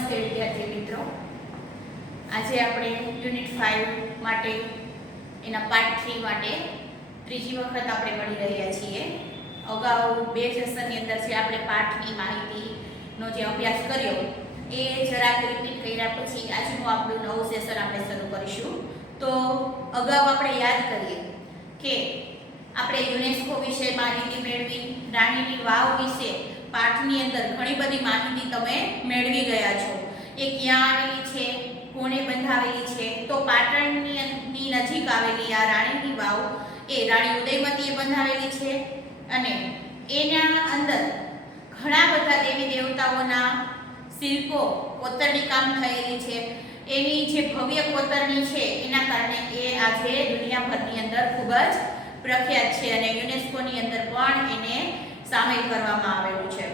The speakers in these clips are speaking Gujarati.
નમસ્તે વિદ્યાર્થી મિત્રો, આજે આપણે યુનિટ 5 માટે એના પાર્ટ 3 માટે ત્રીજી વખત આપણે મળી રહ્યા છીએ. અગાઉ બે સેશનની અંદર જે આપણે પાઠની માહિતીનો જે અભ્યાસ કર્યો એ જરાક રિપીટ કર્યા પછી આજનું આપણું નવું સેશન આપણે શરૂ કરીશું. તો અગાઉ આપણે યાદ કરીએ કે આપણે યુનેસ્કો વિશે માહિતી મેળવી, રાણીની વાવ વિશે પાઠની અંદર ઘણી બધી માહિતી તમે મેળવી ગયા છો. એ ક્યાં આવેલી છે, કોણે બંધાવેલી છે? તો પાટણની નજીક આવેલી આ રાણીની વાવ એ રાણી ઉદયમતીએ બંધાવેલી છે અને એના અંદર ઘણા બધા દેવી દેવતાઓના શિલ્પો, કોતરણી કામ થયેલી છે. એની જે ભવ્ય કોતરણી છે એના કારણે એ આજે દુનિયાભરની અંદર ખૂબ જ પ્રખ્યાત છે અને યુનેસ્કોની અંદર પણ એને સામેલ કરવામાં આવેલું છે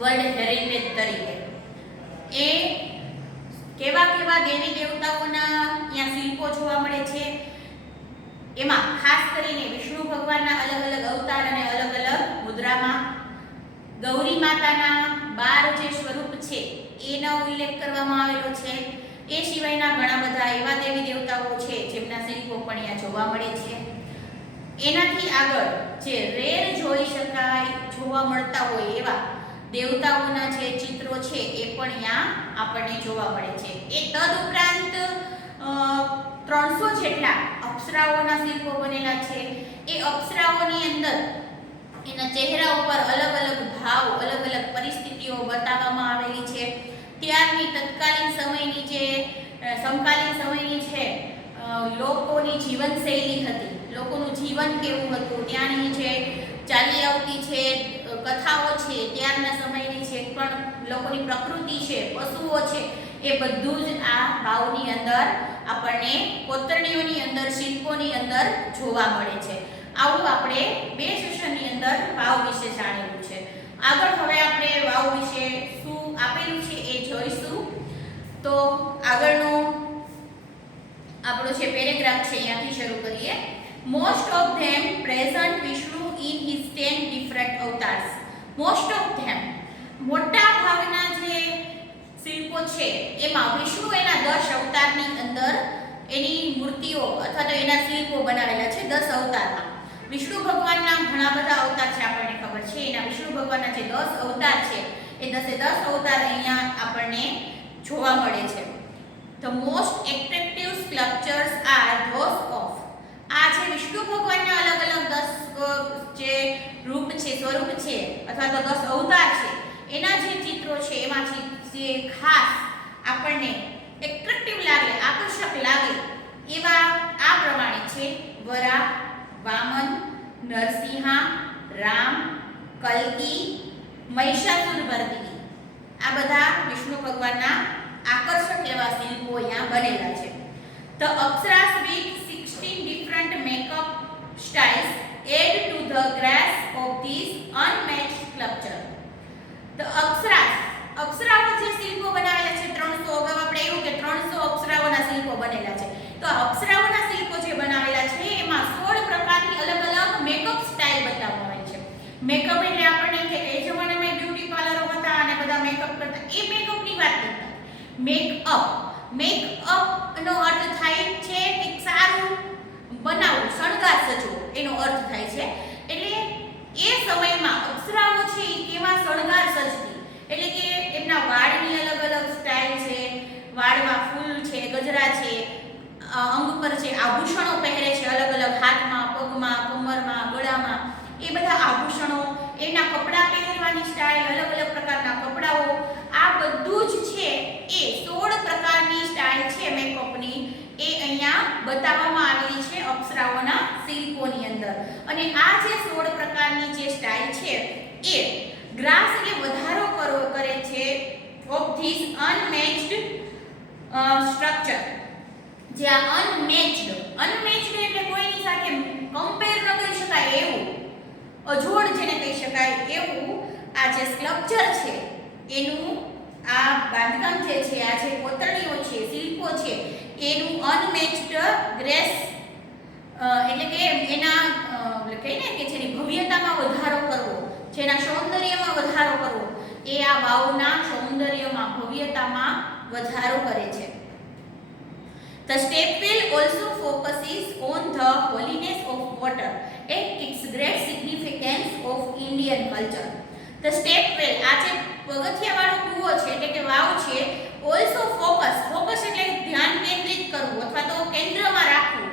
વર્લ્ડ હેરિટેજ તરીકે. એ કેવા કેવા દેવી દેવતાઓના ત્યાં શિલ્પો જોવા મળે છે, એમાં ખાસ કરીને વિષ્ણુ ભગવાનના અલગ અલગ અવતાર અને અલગ અલગ મુદ્રામાં, ગૌરી માતાના 12 જે સ્વરૂપ છે એનો ઉલ્લેખ કરવામાં આવેલો છે. એ સિવાયના ઘણા બધા એવા દેવી દેવતાઓ છે જેમના શિલ્પો પણ અહીંયા જોવા મળે છે. એનાથી આગળ જે રેર જોઈ શકાય, જોવા મળતા હોય એવા દેવતાઓના જે ચિત્રો છે એ પણ અહીંયા આપણને જોવા મળે છે. એ તદુપરાંત 300 જેટલા અપ્સરાઓના શિલ્પો બનેલા છે. એ અપ્સરાઓની અંદર એના ચહેરા ઉપર અલગ અલગ ભાવ, અલગ અલગ પરિસ્થિતિઓ બતાવવામાં આવેલી છે. ત્યારની તત્કાલીન સમયની જે સમકાલીન સમયની છે લોકોની જીવનશૈલી હતી, લોકોનું જીવન કેવું હતું, ત્યાંની જે ચાલી આવતી છે કથાઓ છે, ત્યારના સમયની છે પણ લોકોની પ્રકૃતિ છે, પશુઓ છે, એ બધું જ આ વાવની અંદર આપણને કોતરણીઓની અંદર, શિલ્પોની અંદર જોવા મળે છે. આવું આપણે બે સેશનની અંદર વાવ વિશે જાણેલું છે. આગળ હવે આપણે વાવ વિશે શું આપેલું છે એ જોઈશું. તો આગળનો આપણો જે પેરેગ્રાફ છે અહીંયાથી શરૂ કરીએ. Most of them present Vishnu in his 10 different avatars. Most of them, મોટા ભાગના જે શિલ્પો છે એમાં વિષ્ણુ એના 10 અવતારની અંદર એની મૂર્તિઓ અથવા તો એના શિલ્પો બનાવેલા છે. 10 અવતારમાં વિષ્ણુ ભગવાનના ઘણા બધા અવતાર છે, આપણને ખબર છે. એના વિષ્ણુ ભગવાનના જે 10 અવતાર છે એ 10 અવતાર અહીંયા આપણને જોવા મળે છે. The most attractive sculptures are those of. આ જે વિષ્ણુ ભગવાનના અલગ અલગ 10 જે રૂપ છે, સ્વરૂપ છે અથવા તો 10 અવતાર છે એના જે ચિત્રો છે એમાંથી જે ખાસ આપણને એટ્રેક્ટિવ લાગે, આકર્ષક લાગે એવા આ પ્રમાણે છે: વરા, વામન, નરસિંહા, રામ, કલ્કી, મહિષાસુરમર્દિની. આ બધા વિષ્ણુ ભગવાનના આકર્ષક એવા શિલ્પો અહીંયા બનેલા છે. The Apsaras with 16 different makeup styles add to the grace of this unmatched sculpture. The Apsaras, અપ્સરાઓ જે શિલ્પો બનાવેલા છે 300, અગાઉ આપણે એવું કે 300 અપ્સરાઓના શિલ્પો બનેલા છે. તો અપ્સરાઓના શિલ્પો જે બનાવેલા છે એમાં 16 પ્રકારની અલગ અલગ મેકઅપ સ્ટાઇલ બતાવવામાં આવી છે. મેકઅપ એટલે આપણને કે એ જમાનામાં બ્યુટી પાર્લરો હતા અને બધા મેકઅપ કરતા, એ મેકઅપની વાત નથી. મેકઅપ નો અર્થ થાય છે એક સારું બનાવવું, શણગાર સજવો, એનો અર્થ થાય છે. એટલે એ સમયમાં અપ્સરાઓ છે એ કેવા શણગાર સજતી, એટલે કે એમના વાળની અલગ અલગ સ્ટાઇલ છે, વાળમાં ફૂલ છે, ગજરા છે, અંગ પર જે આભૂષણો પહેરે છે અલગ અલગ, હાથમાં, પગમાં, કમરમાં, ગળામાં, એ બધા આભૂષણો, એના કપડાં પહેરવાની સ્ટાઇલ, અલગ અલગ પ્રકારના કપડાઓ, આ બધું જ છે એ 16 પ્રકારની સ્ટાઇલ છે મેકઅપની, એ અહીંયા બતાવવામાં આવેલી છે અપ્સરાઓના શિલ્પોની અંદર. અને આ જે 16 પ્રકારની જે સ્ટાઇલ છે એ ગ્રાસ એટલે વધારો કરે છે ઓફ ધીસ અનમેચ્ડ સ્ટ્રક્ચર. જે આ અનમેચ્ડ એટલે કોઈની સાથે કમ્પેર ન કરી શકાય એવું, અજોડ જેને કહી શકાય એવું આ જે સ્કલ્પચર છે એનું આ બાંધકામ જે છે, આ જે કોતરણીઓ છે, શિલ્પો છે, એનું અનમેચ્ડ ગ્રેસ એટલે કે એના કહીને કે જેની ભવ્યતામાં વધારો કરવો, જેના સૌંદર્યમાં વધારો કરવો, એ આ વાવના સૌંદર્ય સૌંદર્યમાં ભવ્યતામાં વધારો કરે છે. The stepwell also focuses on the holiness of water and its great significance of Indian culture. The stepwell, આ જે પગથિયાવાળો કૂવો છે એટલે કે વાવ છે, also focus એટલે ધ્યાન કેન્દ્રિત કરવું અથવા તો કેન્દ્રમાં રાખવું,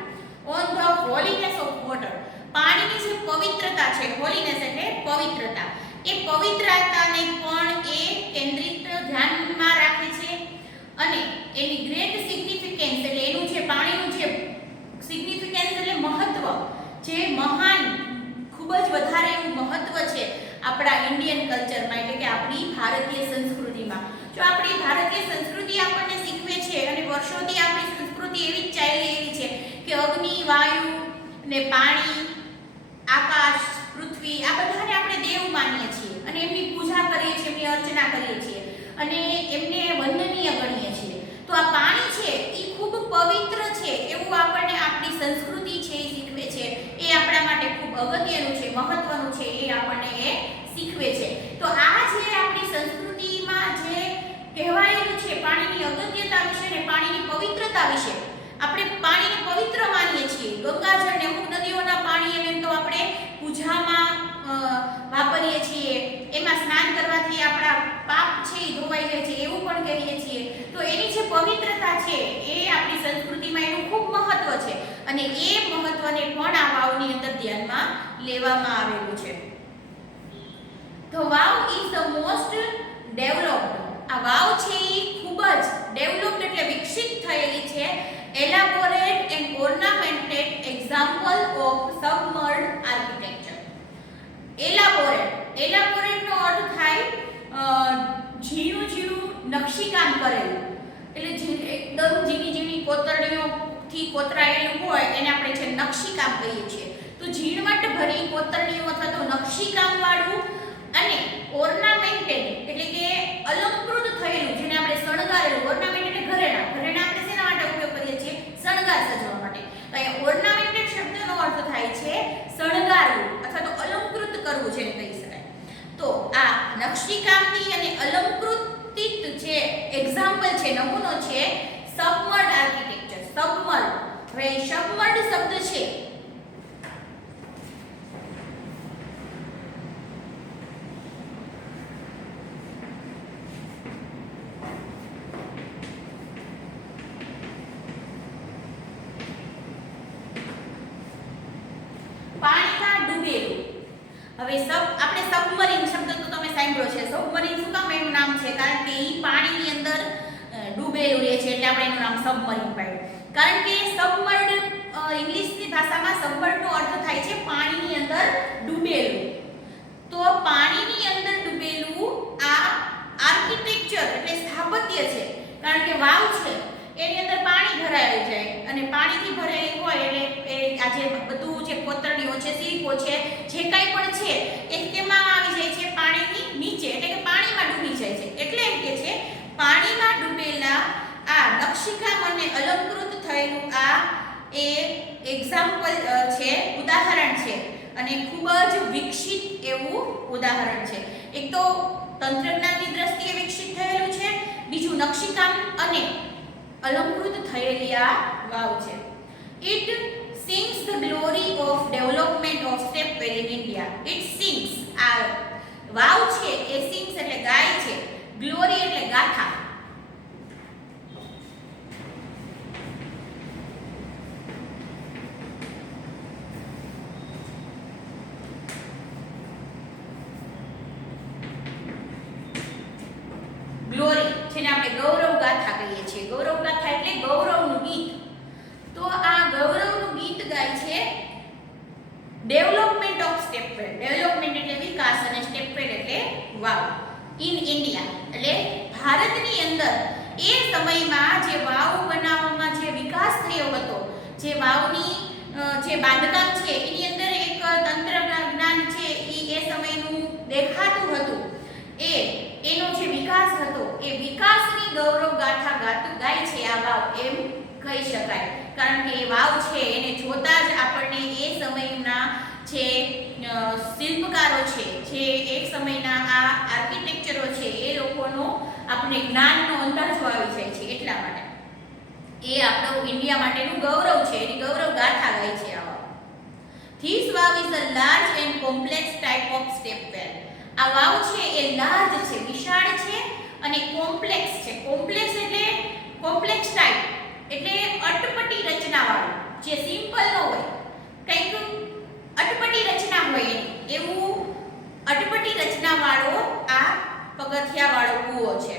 on the holiness of water, પાણીની જે પવિત્રતા છે, holiness એટલે પવિત્રતા, એ પવિત્રતાને પણ એ કેન્દ્રિત ધ્યાનમાં રાખે છે અને એની ગ્રેટ સિગ્નિફિકન્સ એટલે એનું જે પાણીનું જે સિગ્નિફિકન્સ એટલે મહત્વ, જે મહાન ખૂબ જ વધારે એવું મહત્વ છે આપણા ઇન્ડિયન કલ્ચરમાં એટલે કે આપણી ભારતીય સંસ્કૃતિમાં. જો આપણી ભારતીય સંસ્કૃતિ આપણને શીખવે છે અને વર્ષોથી આપણી સંસ્કૃતિ એવી જ ચાલી એવી છે કે અગ્નિ, વાયુ ને પાણી, આકાશ, પૃથ્વી આ બધાને આપણે દેવ માનીએ છીએ અને એમની પૂજા કરીએ છીએ, એમની અર્ચના કરીએ છીએ અને એમને વંદનીય ગણીએ છીએ. તો આ પાણી છે એ ખૂબ પવિત્ર છે એવું આપણને આપણી સંસ્કૃતિ છે એ શીખવે છે. એ આપણા માટે ખૂબ અગત્યનું છે, મહત્વનું છે, એ આપણને એ શીખવે છે. તો આ જે આપણી સંસ્કૃતિમાં જે કહેવાયેલું છે પાણીની અગત્યતા વિશે ને પાણીની પવિત્રતા વિશે, આપણે પાણીને પવિત્ર માનીએ છીએ. ગંગાજળ ને અમુક નદીઓના પાણી એમ તો આપણે પૂજામાં વાપરીએ છીએ, એમાં સ્નાન કરવાથી આપણા પાપ છે એ ધોવાઈ જાય છે એવું પણ કહીએ છીએ. તો એની જે પવિત્રતા છે એ આપણી સંસ્કૃતિમાં એનું ખૂબ મહત્વ છે અને એ મહત્વને પણ આ વાવની અંદર ધ્યાનમાં લેવામાં આવેલું છે. The Vav is the most developed, આ વાવ છે એ ખૂબ જ ડેવલપ્ડ એટલે વિકસિત થયેલી છે, elaborate and ornamented example of submerged architecture. elaborate નો અર્થ થાય ઝીણું નકશીકામ કરેલું, એટલે એકદમ ઝીણી કોતરણીઓથી કોતરાયેલું હોય એને આપણે જે નકશીકામ કહીએ છીએ. તો ઝીણવટ ભરી કોતરણીઓ અથવા તો નકશીકામ વાળું અને ઓર્નામેન્ટેડ એટલે કે અલંકૃત થયેલું, જેને આપણે શણગારેલું, ઓર્નામેન્ટ એટલે ઘરેણા આપણે શેના માટે ઉપયોગ કરીએ છીએ? શણગાર સજવા માટે. તો અહીંયા ઓર્નામેન્ટેડ શબ્દનો અર્થ થાય છે શણગારવું અથવા તો અલંકૃત કરવું જેને કહી શકાય. તો આ નકશીકામની અને અલંકૃતિત જે એક્ઝામ્પલ છે, નમૂનો છે સબમર્ડ આર્કિટેક્ચર. સબમર્ડ, હવે સબમર્ડ શબ્દ છે પાણીમાં ડૂબેલું. હવે આપણે સબમરીન શબ્દ તો તમે સાંભળ્યો છે. સબમરીન શું કામ એનું નામ છે? કારણ કે એ પાણીની અંદર ડૂબેલું રહે છે એટલે આપણે એનું નામ સબમરીન પાડ્યું. કારણ કે સબમર્ડ ઇંગ્લિશની ભાષામાં સબમર્ડનો અર્થ થાય છે પાણીની અંદર ડૂબેલું. તો પાણીની અંદર ડૂબેલું આ આર્કિટેક્ચર એટલે સ્થાપત્ય છે. કારણ કે વાવ છે એની અંદર પાણી ભરાઈ જાય અને પાણીથી ભરેલી હોય એટલે આ જે બધું જે કોતરણીઓ છે, શિલ્પો છે, જે કંઈ પણ છે એ તેમાં આવી જાય છે પાણીની નીચે, એટલે કે પાણીમાં ડૂબી જાય છે. એટલે એમ કે છે પાણીમાં ડૂબેલા આ નકશીકામ અને અલંકૃત થયેલું આ એ એક્ઝામ્પલ છે, ઉદાહરણ છે અને ખૂબ જ વિકસિત એવું ઉદાહરણ છે. એક તો તંત્રજ્ઞાનની દ્રષ્ટિએ વિકસિત થયેલું છે, બીજું નકશીકામ અને અલંકૃત થયેલી આ વાવ છે. It sings the glory of development of stepwell in India. It sings, આ વાવ છે એ sings એટલે ગાય છે, glory એટલે ગાથા. ગ્લોરી જેને આપણે ગૌરવ ગાથા કહીએ છીએ. ગૌરવ ગાથા એટલે ગૌરવનું ગીત. તો આ ગૌરવનું ગીત ગાય છે ડેવલપમેન્ટ ઓફ સ્ટેપવેલ. ડેવલપમેન્ટ એટલે વિકાસ અને સ્ટેપવેલ એટલે વાવ. ઇન ઇન્ડિયા એટલે ભારતની અંદર એ સમયમાં જે વાવ બનાવવામાં જે વિકાસ થયો હતો, જે વાવની જે બાંધકામ છે એની અંદર એક તંત્ર જ્ઞાન છે એ સમયનું દેખાતું હતું, એનો જે વિકાસ હતો એ વિકાસની ગૌરવ ગાથા ગાય છે આ વાવ એમ કહી શકાય. કારણ કે એ વાવ છે એને જોતા જ આપણને એ સમયના જે શિલ્પકારો છે, જે એક સમયના આ આર્કિટેક્ચરો છે એ લોકોનો આપણે જ્ઞાનનો અંદાજો આવી જાય છે એટલા માટે. એ આપણું ઇન્ડિયા માટેનું ગૌરવ છે, એની ગૌરવ ગાથા ગાય છે આવા. This Vav is a large and complex type of step well. આ વાવ છે એ લાર્જ છે, વિશાળ છે અને કોમ્પ્લેક્સ છે. કોમ્પ્લેક્સ એટલે કોમ્પ્લેક્સ ટાઈપ એટલે અટપટી રચના વાળું, જે સિમ્પલ ન હોય, કંઈક અટપટી રચના હોય એવું અટપટી રચના વાળો આ પગથિયા વાળો કૂવો છે.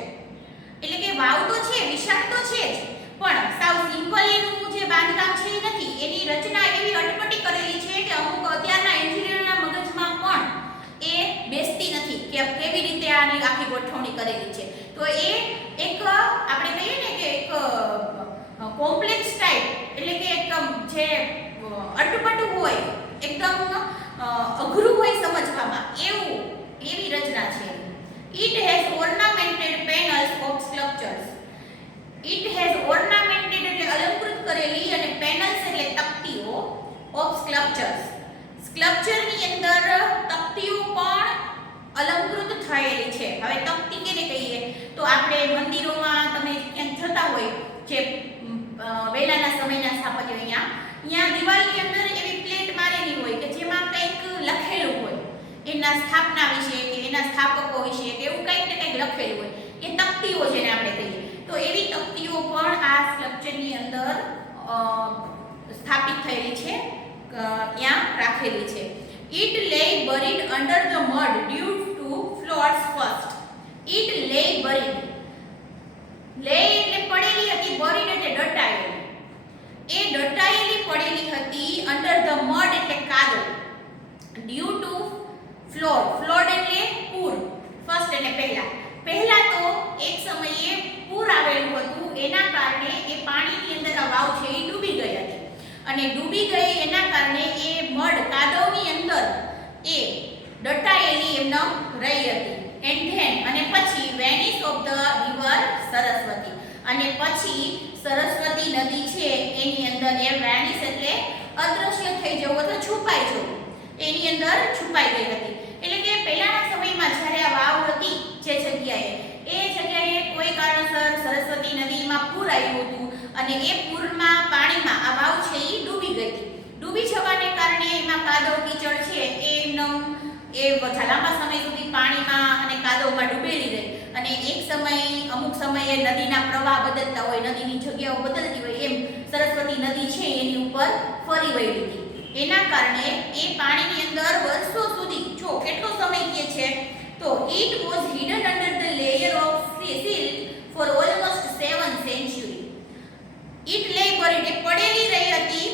એટલે કે વાવ તો છે, વિશાળ તો છે જ, પણ સાવ સિમ્પલ એનું જે બાંધકામ છે એ નથી. એની રચના એવી અટપટી કરેલી છે કે અમુક અત્યારના એન્જિનિયરના મગજમાં પણ એ બેસતી નથી કે કેવી રીતે આની આખી ગોઠવણી કરેલી છે. તો એ એક આપણે કહીએ ને કે એક કોમ્પ્લેક્સ ટાઈપ એટલે કે એક જે અટપટું હોય, એકદમ અઘરું હોય સમજવામાં એવી રચના છે. It has ornamented panels of sculptures. It has ornamented એટલે અલંકૃત કરેલી અને panels એટલે તકતીઓ of sculptures. સ્કલ્પચરની અંદર તકતીઓ પણ અલંકૃત થયેલી છે. હવે તકતી કેને કહીએ તો આપણે મંદિરોમાં તમે ક્યાંક જતા હોય જે વહેલાના સમયના સ્થાપત્યો અહીંયા દિવાલની અંદર એવી પ્લેટ મારેલી હોય કે જેમાં કંઈક લખેલું હોય એના સ્થાપના વિશે કે એના સ્થાપકો વિશે કે એવું કંઈક ને કંઈક લખેલું હોય, એ તકતીઓ જેને આપણે કહીએ. તો એવી તકતીઓ પણ આ સ્કલ્પચરની અંદર સ્થાપિત થયેલી છે, ત્યાં રાખેલી છે. It lay buried under the mud due to floods first. It lay buried. lay એટલે પડેલી હતી, buried એટલે દટાયેલી. એ દટાયેલી પડેલી હતી under the mud એટલે કાદવ, due to flood એટલે પૂર, first એટલે પહેલા તો એક સમયે પૂર આવેલું હતું, એના કારણે એ પાણીની અંદર આ વાવ છે એ ડૂબી ગઈ હતી. અને ડૂબી ગઈ એના કારણે એ મડ કાદવની અંદર એ દટાયેલી એમને રહી હતી. એન્ડ ધેન અને પછી vanish of the river Saraswati, અને પછી સરસ્વતી નદી છે એની અંદર એ વેનિશ એટલે અદ્રશ્ય થઈ જવું અથવા છુપાઈ જવું, એની અંદર છુપાઈ ગઈ હતી. એટલે કે પહેલાના સમયમાં જ્યારે આ વાવ હતી જે જગ્યાએ કોઈ કારણસર સરસ્વતી નદીમાં પૂર આવ્યું હતું અને એ પૂરમાં પાણીમાં આ વાવ છે એ ડૂબી ગઈ હતી. ડૂબી જવાને કારણે એમાં કાદવ કીચડ છે એ લાંબા સમય સુધી પાણીમાં અને કાદવમાં ડૂબેલી રહી, અને અમુક સમયે નદીના પ્રવાહ બદલતા હોય, નદીની જગ્યાઓ બદલતી હોય, એમ સરસ્વતી નદી છે એની ઉપર ફરી વળી હતી. એના કારણે એ પાણીની અંદર વર્ષો સુધી, જો કેટલો સમય કહે છે તો it was hidden under the layer of silt for almost 7 centuries. It lay buried એ પડેલી રહી હતી.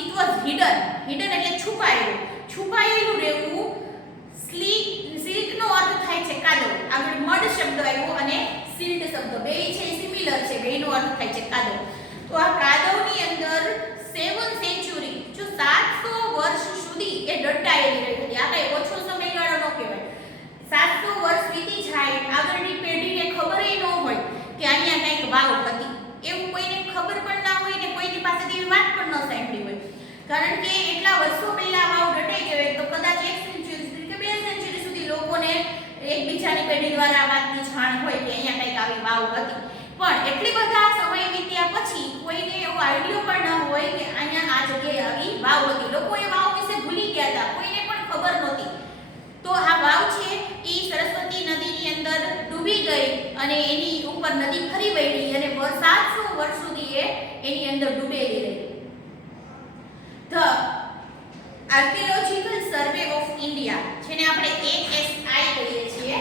It was hidden એટલે છુપાયેલું રહેવું. silt નો અર્થ થાય છે કાદવ, આગળ મડ શબ્દ આવ્યો અને silt શબ્દ બે છે સિમિલર છે, બેનો અર્થ થાય છે કાદવ. તો આ કાદવની અંદર 7 સેન્ચુરી, જો 700 વર્ષ સુધી એ દટાયેલી રહી હતી. આ કઈ ઓછો સમયગાળો ન કહેવાય. 700 વર્ષ વીતી જાય, આગળની પેઢીને ખબર ન હોય કે અહીંયા કંઈક વાવ હતી, એવું કોઈને ખબર પણ ના હોય ને કોઈની પાસેથી વાત પણ ન સાંભળી હોય. કારણ કે એટલા વર્ષો પહેલા વાવ દટાઈ ગયો તો કદાચ 1 સેન્ચુરી કે 2 સેન્ચુરી સુધી લોકોને એકબીજાની પેઢી દ્વારા વાતની જાણ હોય કે અહીંયા કંઈક આવી વાવ હતી. પણ એટલી બધા સમય વીત્યા પછી કોઈને એવો આઈડિયો પણ ન હોય કે અહીંયા આ જગ્યાએ આવી વાવ હતી. લોકો એ વાવ વિશે ભૂલી ગયા હતા, કોઈને પણ ખબર નહોતી. તો આ વાવ છે એ સરસ્વતી નદીની અંદર ડૂબી ગઈ અને એની ઉપર નદી ફરી વળી અને 700 વર્ષ સુધી એની અંદર ડૂબેલી રહી. The archaeological survey of India, જેને આપણે ASI કહીએ છીએ,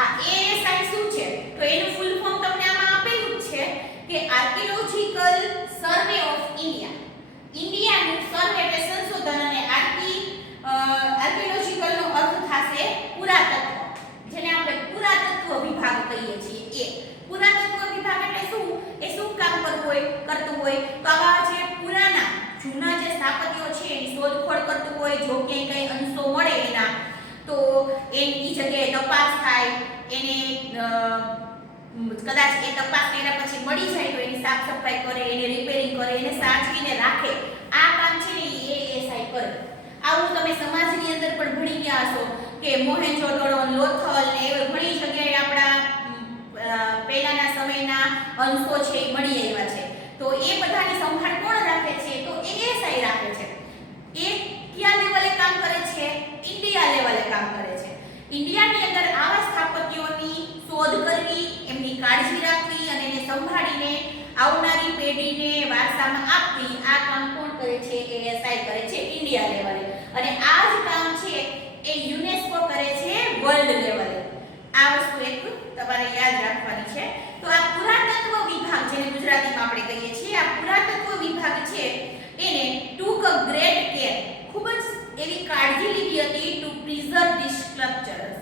આ ASI શું છે તો એનું ફૂલ ફોર્મ તમને આમાં આપેલું જ છે કે આર્કિયોલોજીકલ સર્વે ઓફ ઇન્ડિયા. ઇન્ડિયાનું સર્વે એટલે સંશોધન અને આર્કિયોલોજીકલ નો અર્થ થશે પુરાતત્વ, જેને આપણે પુરાતત્વ વિભાગ કહીએ છીએ. એ પુરાતત્વ વિભાગ એટલે શું કામ કરતું હોય તો આવા જે પુરાના જૂના જે સ્થાપત્યો છે એની શોધખોળ કરતું હોય. જો ક્યાંય કઈ અંશો મળે એના તો એની જગ્યાએ તપાસ થાય, એને કદાચ એ તપાસ કર્યા પછી મળી જાય તો એની સાફ સફાઈ કરે, એને રિપેરિંગ કરે, એને સાચવીને રાખે. આ કામ છે ને એ ASI કરે. આવું તમે સમાજની અંદર પણ ભણી ગયા હશો કે મોહેન્જો-દડો, લોથલ ને એવી ઘણી જગ્યાએ આપણા પહેલાના સમયના અંશો છે એ મળી આવ્યા છે. તો એ બધાની સંભાળ કોણ રાખે છે? તો એએસઆઈ રાખે છે. એ કયા લેવલે કામ કરે છે? ઇન્ડિયા લેવલે કામ કરે છે. ઇન્ડિયાની અંદર આવા સ્થાપત્યોની શોધ કરવી, એમની કાળજી રાખવી અને એને સંભાળીને આવનારી પેઢીને વારસામાં આપવી, આ કામ કોણ કરે છે? એએસઆઈ કરે છે ઇન્ડિયા લેવલે. અને આ જ કામ છે એ યુનેસ્કો કરે છે વર્લ્ડ લેવલે. આ વસ્તુ એક તમારે યાદ રાખવાની છે. તો આ પુરાતત્વ વિભાગ, જેને ગુજરાતીમાં આપણે કહીએ છીએ, આ પુરાતત્વ વિભાગ છે એને took a great care, ખૂબ જ એવી કાળજી લીધી હતી ટુ પ્રિઝર્વ ધીસ સ્ટ્રક્ચર્સ.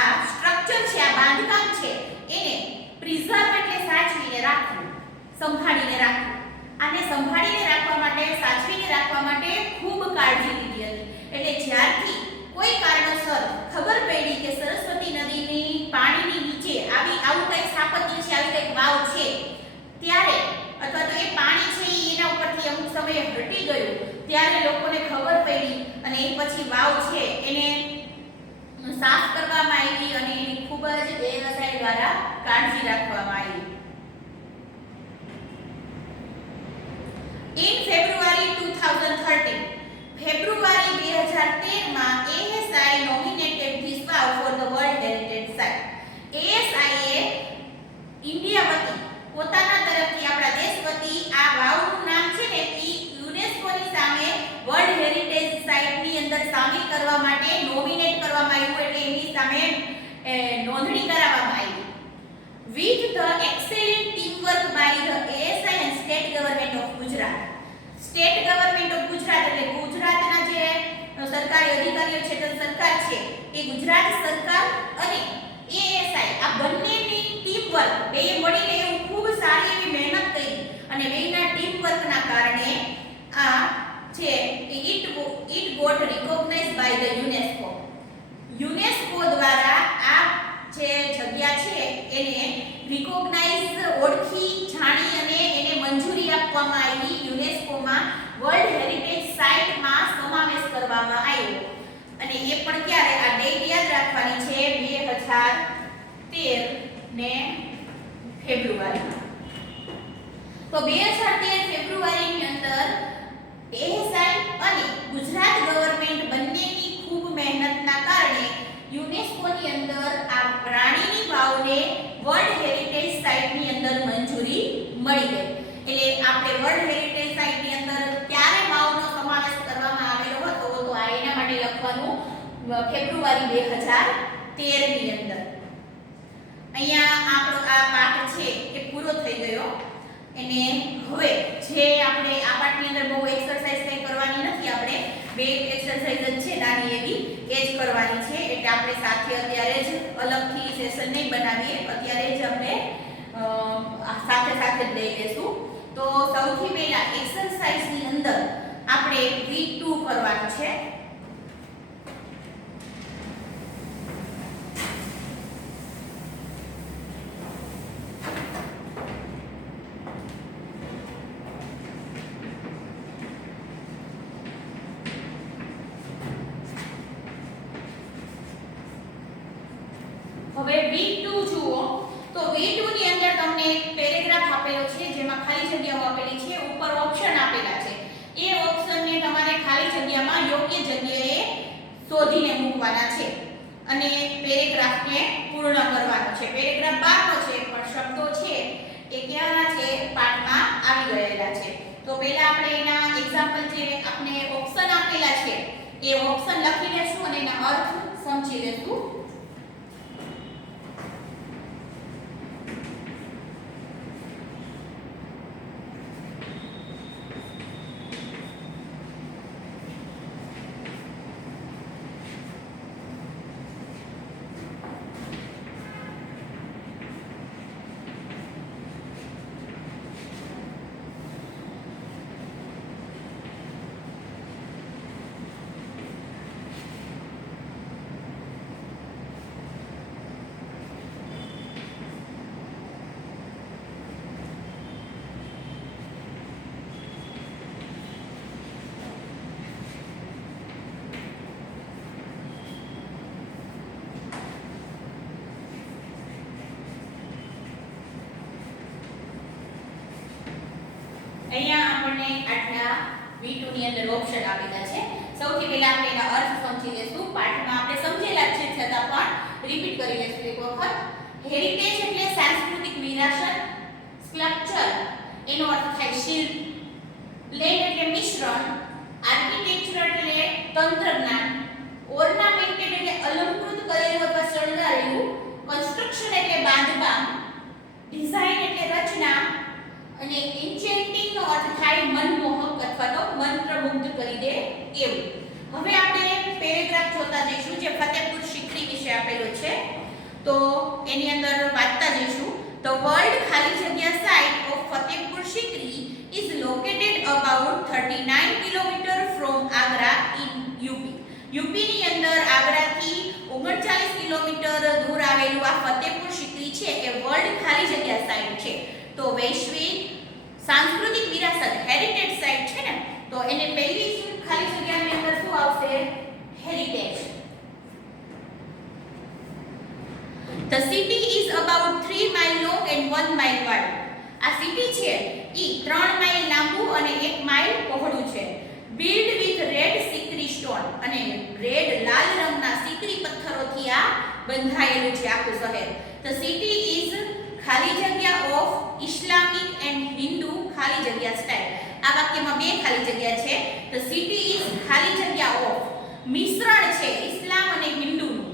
આ સ્ટ્રક્ચર છે, આ બાંધકામ છે, એને પ્રિઝર્વ એટલે સાચવીને રાખવું, સંભાળીને રાખવું. આને સંભાળીને રાખવા માટે, સાચવીને રાખવા માટે ખૂબ કાળજી લીધી હતી. એટલે જ્યારથી કોઈ કારણોસર ખબર પડી કે સરસ્વતી નદીની પાણીની નીચે આવું કંઈક સ્થાપત્ય છે, આવી કંઈક વાવ છે, ત્યારે અથવા તો એ પાણી છે એના ઉપરથી અમુક સમયે હટી ગયું, ત્યારે લોકોને ખબર પડી અને એ પછી વાવ છે એને સાફ કરવામાં આવી અને એની ખૂબ જ એએસઆઈ દ્વારા કાળજી રાખવામાં આવી. In February 2013, ફેબ્રુઆરી 2013 માં ASI nominated this vow for the World Heritage Site. ASI A India વતી, પોતાના તરફથી, આપણા દેશ વતી આ વાવનું નામ છે ને એ યુનેસ્કોની સામે વર્લ્ડ હેરિટેજ સાઇટની અંદર સામેલ કરવા માટે નોમિનેટ કરવામાં આવ્યું, એટલે એની સામે નોંધણી કરાવવામાં આવી. With the excellent teamwork by the ASI and State Government of Gujarat. State government of Gujarat એટલે ગુજરાતના જે સરકારી અધિકારીઓ છે, તે સરકાર છે, એ ગુજરાત સરકાર અને એએસઆઈ આ બંનેની ટીમ વર્ક, બે મળીને એવું ખૂબ સારી એવી મહેનત કરી અને બેના ટીમ વર્કના કારણે આ છે it got recognised by the UNESCO. UNESCO દ્વારા આ જે જગ્યા છે એને રિકોગ્નાઇઝ, ઓળખી, જાણી અને એને મંજૂરી આપવામાં આવી. યુનેસ્કોમાં વર્લ્ડ હેરિટેજ સાઇટમાં સમાવેશ કરવામાં આવ્યો. અને એ પણ ક્યારે? આ ડેટ યાદ રાખવાની છે, 2013 ને ફેબ્રુઆરીમાં. તો 2013 ફેબ્રુઆરીની અંદર એએસઆઈ અને ગુજરાત ગવર્નમેન્ટ બંનેની ખૂબ મહેનતના કારણે યુનેસ્કોની અંદર આ રાણીની વાવને વર્લ્ડ હેરિટેજ સાઇટની અંદર મંજૂરી મળી ગઈ. એટલે આપણે વર્લ્ડ હેરિટેજ સાઇટની અંદર ક્યારે વાવનો સમાવેશ કરવામાં આવેલો હતો, તો આ એના માટે લખવાનું ફેબ્રુઆરી 2013 ની અંદર. અહીંયા આપણો આ પાઠ છે એ પૂરો થઈ ગયો. અને હવે જે આપણે આ પાઠની અંદર બહુ એક્સરસાઇઝ કંઈ કરવાની નથી, આપણે બે એક્સરસાઇઝ જ છે નાની એવી, એ જ કરવાની છે. એટલે આપણે સાથે અત્યારે જ અલગથી સેશન નહીં બનાવીએ, અત્યારે જ આપણે સાથે સાથે જ લઈ લેશું. તો સૌથી પહેલા એક્સરસાઇઝની અંદર આપણે V2 કરવાનું છે. હવે V2 જુઓ, તો V2 ની અંદર તમને એક પેરેગ્રાફ આપેલો છે, જેમાં ખાલી જગ્યાઓ આપેલી છે, ઉપર ઓપ્શન આપેલા છે. એ ઓપ્શનને તમારે ખાલી જગ્યામાં યોગ્ય જગ્યાએ શોધીને મૂકવાના છે અને પેરેગ્રાફને પૂર્ણ કરવાનો છે. પેરેગ્રાફ 12 નો છે, પણ શબ્દો છે એ ક્યાંના છે? પાઠમાં આવી ગયેલા છે. તો પહેલા આપણે એના એક્ઝામ્પલ જે આપણે ઓપ્શન આપેલા છે એ ઓપ્શન લખી લેશું અને એના અર્થ સમજી લેશું. અહીંયા આપણને આટલા V2 ની અંદર ઓપ્શન આપેલા છે. સૌથી પહેલા આપણે એના અર્થ સમજી લેશું. પાઠમાં આપણે સમજેલા જ છે છતાં પણ રિપીટ કરી લેશું એક વખત. હેરિટેજ એટલે સાંસ્કૃતિક વિરાસત, સ્કલ્પચર એનો અર્થ થાય શિલ્પ, લેન્ડ એટલે મિશ્રણ, આર્કિટેક્ચર એટલે તંત્રજ્ઞાન, ઓર્નામેન્ટેડ એટલે અલંકૃત કરેલું અથવા શણગારેલું, કન્સ્ટ્રક્શન એટલે બાંધકામ, ડિઝાઇન એટલે રચના અને એન્ચેન્ટિંગ નો અર્થ થાય મનમોહક અથવા તો મંત્રમુગ્ધ કરી દે એવું. હવે આપણે પેરેગ્રાફ જોતા જઈશું જે ફતેહપુર સિક્રી વિશે આપેલો છે. તો એની અંદર વાંચતા જઈશું. The world ખાલી જગ્યા site of Fatehpur Sikri is located about 39 km from Agra in UP. UP ની અંદર આગ્રાથી 39 કિલોમીટર દૂર આવેલું આ ફતેહપુર સિક્રી છે એ વર્લ્ડ ખાલી જગ્યા સાઇટ છે. તો વૈશ્વિક સાંસ્કૃતિક વિરાસત હેરિટેજ સાઇટ છે ને, તો એને પહેલી ખાલી જગ્યાની અંદર શું આવશે? Heritage. The city is about 3 mile long and 1 mile wide. આ સિટી છે ઈ 3 માઇલ લાંબુ અને 1 માઇલ પહોળું છે. Built with red sikri stone, અને રેડ લાલ રંગના સિકરી પથ્થરોથી આ બંધાયેલું છે આખું શહેર. The city is ખાલી જગ્યા ઓફ ઇસ્લામિક એન્ડ હિન્દુ ખાલી જગ્યા સ્ટાઇલ. આ વાક્યમાં બે ખાલી જગ્યા છે. The city is ખાલી જગ્યા ઓફ મિશ્રણ છે ઇસ્લામ અને હિન્દુનું.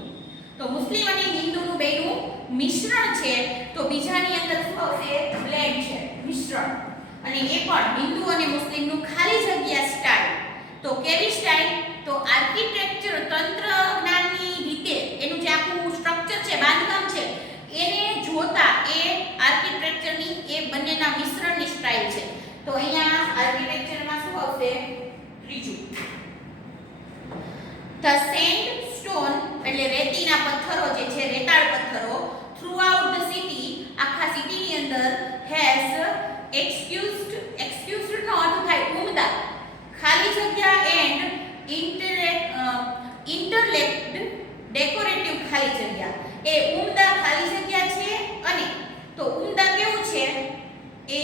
તો મુસ્લિમ અને હિન્દુનું બેનું મિશ્રણ છે. તો બીજાની અંદર શું આવશે? બ્લેન્ડ છે, મિશ્રણ. અને એ પણ હિન્દુ અને મુસ્લિમનું ખાલી જગ્યા સ્ટાઇલ. તો કેવી સ્ટાઇલ? તો આર્કિટેક્ચર તંત્રજ્ઞાનની રીતે એનું જે આખું સ્ટ્રક્ચર છે, બાંધકામ છે, એને જોતા એ આર્કિટેક્ચરની એ બંનેના મિશ્રણની સ્ટાઇલ છે. તો અહીંયા આર્કિટેક્ચરમાં શું આવશે? ત્રીજું. The sandstone એટલે રેતીના પથ્થરો જે છે, રેતાળ પથ્થરો throughout the city આખા સિટીની અંદર has excused નો અર્થ થાય ઉમદા, ખાલી જગ્યા એન્ડ ઇન્ટરલેક્ડ ડેકોરેટિવ ખાલી જગ્યા. એ ઉમદા ખાલી જગ્યા છે. અને તો ઉમદા કેવું છે? એ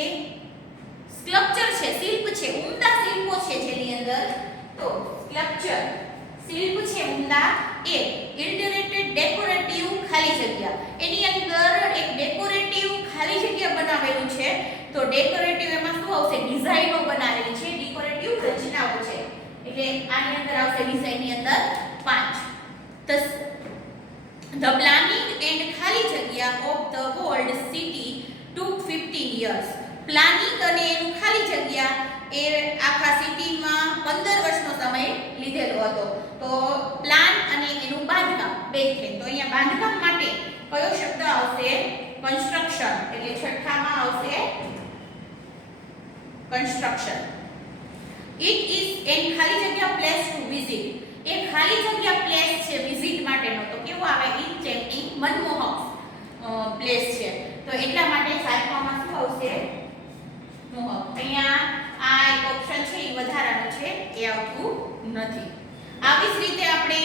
સ્કલ્પચર છે, શિલ્પ છે, ઉમદા શિલ્પો છે જેની અંદર. તો સ્કલ્પચર શિલ્પ છે ઉમદા, એ ઇન્ટરેટેડ ડેકોરેટિવ ખાલી જગ્યા. એની અંદર એક ડેકોરેટિવ ખાલી જગ્યા બનાવેલું છે. તો ડેકોરેટિવ એમાં શું આવશે? ડિઝાઇનો બનાવેલી છે, ડેકોરેટિવ રચનાઓ છે. એટલે આની અંદર આવશે ડિઝાઇનની અંદર 5. The planning and ખાલી જગ્યા of the world city took 15 years. Planning અને એનું ખાલી જગ્યા એ આખા સિટીમાં 15 વર્ષનો સમય લીધેલો હતો. તો પ્લાન અને એનું બાંધકામ બે છે. તો અહીંયા બાંધકામ માટે કયો શબ્દ આવશે? કન્સ્ટ્રક્શન. એટલે છઠ્ઠામાં આવશે કન્સ્ટ્રક્શન. It is an ખાલી જગ્યા પ્લેસ ટુ વિઝિટ. એ ખાલી જગ્યા પ્લેસ છે વિઝિટ માટેનો. તો કેવો આવે? ઇન્ચેન્ટિંગ, મનમોહક પ્લેસ છે. તો એટલા માટે સાતમામાં શું આવશે? મોહક. અહીંયા આ એક ઓપ્શન છે એ વધારાનો છે, એ આવતું નથી. આવી જ રીતે આપણે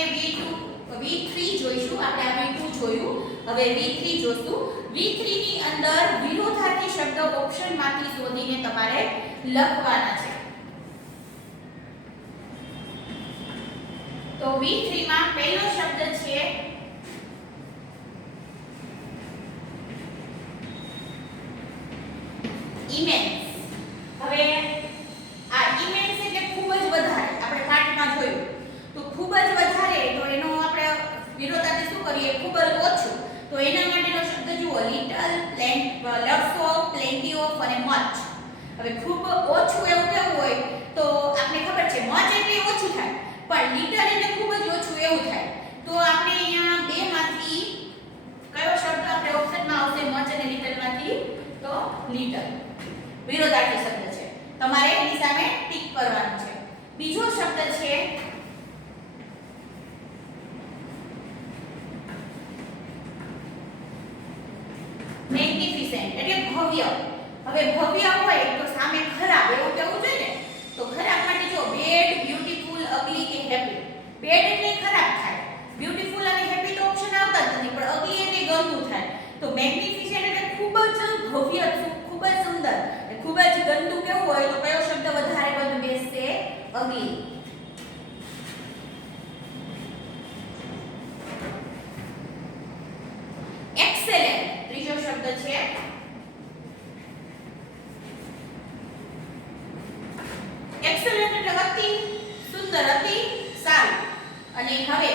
V3 જોઈશું. આપણે આ V2 જોયું, હવે V3 જોશું. V3 ની અંદર વિરોધાર્થી શબ્દ ઓપ્શનમાંથી શોધીને તમારે લખવાના છે. તો V3 માં પહેલો શબ્દ છે ઇમેન્સ. હવે આ ઇમેન્સ એટલે ખૂબ જ વધારે. આપણે પાઠમાં જોયું તો ખૂબ જ વધારે, તો એનો આપણે વિરોધાર્થી શું કરીએ? ખૂબ જ ઓછું. તો એના માટેનો શબ્દ જુઓ, little, lots of, plenty of અને much. હવે ખૂબ ઓછું એવું કેવું હોય? તો આપણે ખબર છે much એટલે ઓછું થાય, પણ લિટલ એટલે ખૂબ જ ઓછું એવું થાય. તો આપણે અહીંયા બે માંથી કયો શબ્દ આપણે ઓપ્શનમાં આવશે? much અને લિટલ માંથી? તો લિટલ વિરોધાર્થી શબ્દ છે, તમારે એની સામે ટિક કરવાનું છે. બીજો શબ્દ છે મેગ્નિફિસન્ટ એટલે ભવ્ય. હવે ભવ્ય હોય તો સામે ખરાબ એવું કેવું જોઈએ ને. તો ખરાબ માટે જો બેડ, બ્યુટીફુલ, અગલી કે હેપી. બેડ એટલે ખરાબ થાય, બ્યુટીફુલ અને હેપી તો ઓપ્શન આવતા જ નથી, પણ અગલી એટલે ગંદુ થાય. તો મેગ્નિફિસન્ટ એટલે ખૂબ જ ભવ્ય, ખૂબ ખૂબ જ સુંદર, ખૂબ જ ગંદુ કેવું હોય તો કયો શબ્દ વધારે બંધ બેસશે? અગલી. એક્સેલેન્ટ ત્રીજો શબ્દ છે. એક્સેલેન્ટ એટલે અતિ સુંદર, અતિ સારું. અને હવે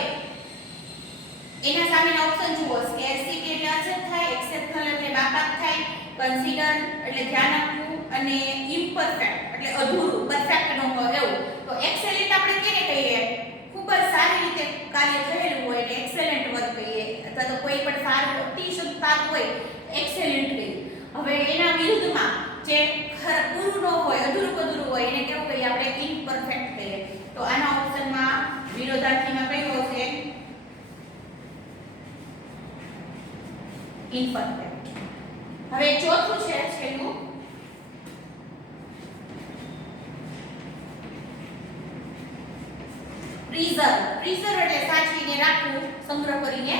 એના સામેના ઓપ્શન જુઓ. સ્કેર્સિટી એટલે અછત થાય, એક્સેપ્શનલ એટલે બાકાત થાય, કન્સિડર એટલે ધ્યાન આપવું અને ઇમ્પરફેક્ટ એટલે અધૂરું, પરફેક્ટ ન હોય એવું. તો એક્સેલેન્ટ આપણે કેને કહીએ? ખૂબ જ સારી રીતે કાર્ય થયેલું હોય એટલે એક્સેલેન્ટ વર્ક કહીએ, અથવા તો કોઈ પણ સારું અતિશય સારું હોય એક્સેલેન્ટ કહીએ. હવે એના વિરુદ્ધમાં જે પૂરું ન હોય, અધૂરું પધૂરું હોય એને કેવું કહીએ આપણે? ઇમ્પરફેક્ટ કહીએ. તો આના ઓપ્શનમાં વિરોધાર્થીમાં કયો હશે? ઇમ્પરફેક્ટ. હવે ચોથું છે છેલ્લું, પ્રિઝર્વ. પ્રિઝર્વ એટલે સાચવીને રાખવું, સંગ્રહ કરીને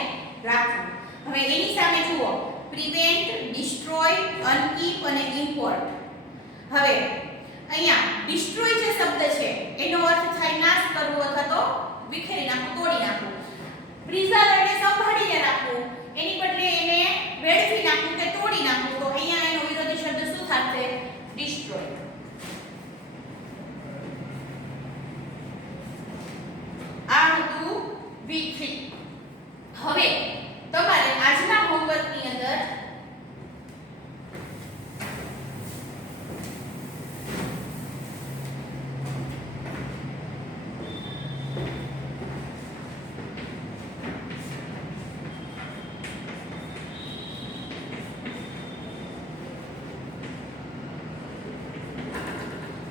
રાખવું. હવે એની સામે જુઓ, પ્રિવેન્ટ, ડિસ્ટ્રોય, અનકીપ અને ઇમ્પોર્ટ. હવે અહીંયા ડિસ્ટ્રોય જે શબ્દ છે એનો અર્થ થાય નાશ કરવો અથવા તો વિખેરી નાખવું, તોડી નાખવું. પ્રિઝર્વ એટલે સંભાળીને રાખવું, એની બદલે એને વેડફી નાખવું કે તોડી નાખવું. તો અહીંયા એનો વિરોધી શબ્દ શું થશે? ડિસ્ટ્રોય. આ હતું V3. હવે તમારે આજના હોમવર્કની અંદર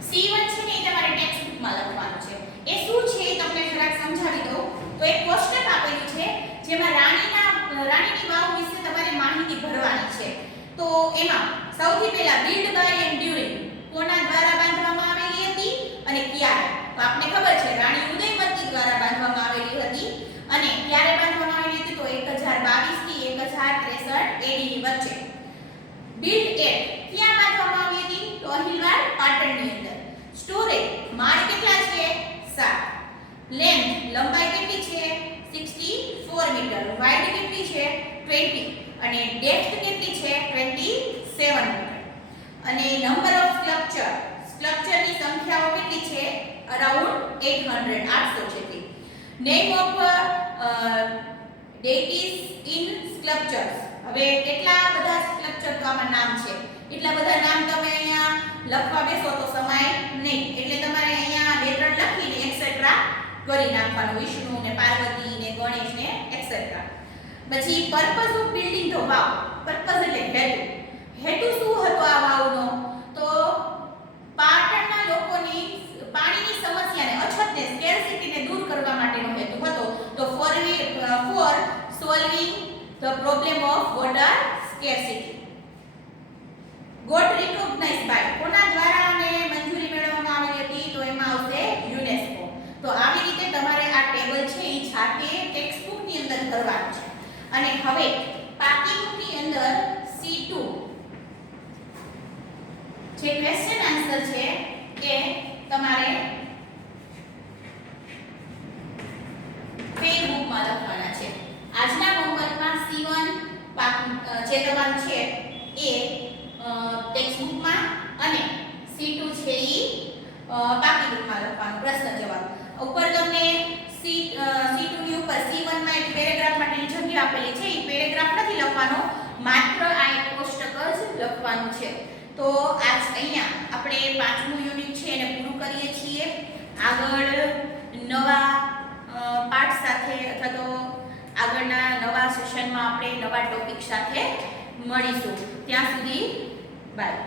C1 છે ને એ તમારે ટેક્સ્ટ બુકમાં લખવાનું છે. એ શું છે એ તમને જરાક સમજાવી દઉં. તો એક કોષ્ટક આપેલું છે જેમાં રાણીની વાવ વિશે તમારે માહિતી ભરવાની છે. તો એમાં સૌથી પહેલા બિલ્ડ બાય એન્ડ ડ્યુરિંગ કોના દ્વારા બાંધવામાં આવેલી હતી અને ક્યારે? તો આપને ખબર છે રાણી ઉદયમતી દ્વારા બાંધવામાં આવેલી હતી. અને ક્યારે બાંધવામાં આવેલી હતી? તો 1022 થી 1063 AD ની વચ્ચે. બિલ્ડ એટ ક્યાં બાંધવામાં આવી હતી? તો અહિલવાડ પાટણની અંદર. સ્ટોરેજ માળ કેટલા છે? 7. લેન્થ લંબાઈ કેટલી છે? 64 મીટર. વાઇડ કેટલી છે? 20. અને ડેપ્થ કેટલી છે? 27 મીટર. અને નંબર ઓફ સ્કલ્પચરની સંખ્યાઓ કેટલી છે? અરાઉન્ડ 800 જેટલી. Name of deities in sculptures. હવે કેટલા બધા સ્કલ્પચર તો આમાં નામ છે, એટલા બધા નામ તમે અહીંયા લખવા બેસો તો સમાય નહીં. એટલે તમારે અહીંયા બે ત્રણ લખીને એક્સેટ્રા કરી નાખવાનું. વિષ્ણુ ને પાર્વતી ને ગણેશ ને એક્સેટ્રા. પછી પર્પઝ ઓફ બિલ્ડિંગ ધ વાવ. પર્પઝ એટલે હેતુ. હેતુ શું હતો આ વાવનો? તો પાટણના લોકોની પાણીની સમસ્યાને, અછતને, સ્કેર્સિટીને દૂર કરવા માટેનો હેતુ હતો. તો for solving the problem of water scarcity. Got recognise by કોના દ્વારા અને મંજૂરી મેળવવામાં આવેલી હતી? તો એમાં આવશે યુનેસ્કો. તો આવી રીતે તમારે આ ટેબલ છે એ જાતે ટેક્સ્ટ બુકની અંદર કરવાનું છે. અને હવે પાકી બુકની અંદર C2 જે ક્વેશ્ચન આન્સર છે એ તમારે પેન બુકમાં લખવાના છે. આજના હોમવર્કમાં C1 જે તમારું છે એ ટેક્સ્ટ બુકમાં અને C2 છે એ પાકી બુકમાં લખવાનું પ્રશ્ન જવાબ. ઉપર તમને C2 ની ઉપર C1 માં એક પેરેગ્રાફ માટેની જગ્યા આપેલી છે. એ પેરેગ્રાફ નથી લખવાનો, માત્ર આ એક કોષ્ટક જ લખવાનું છે. તો આજ અહીંયા આપણે 5મું યુનિટ છે એને પૂરું કરીએ છીએ. આગળ નવા પાઠ સાથે અથવા તો આગળના નવા સેશનમાં આપણે નવા ટોપિક સાથે મળીશું. ત્યાં સુધી બાય.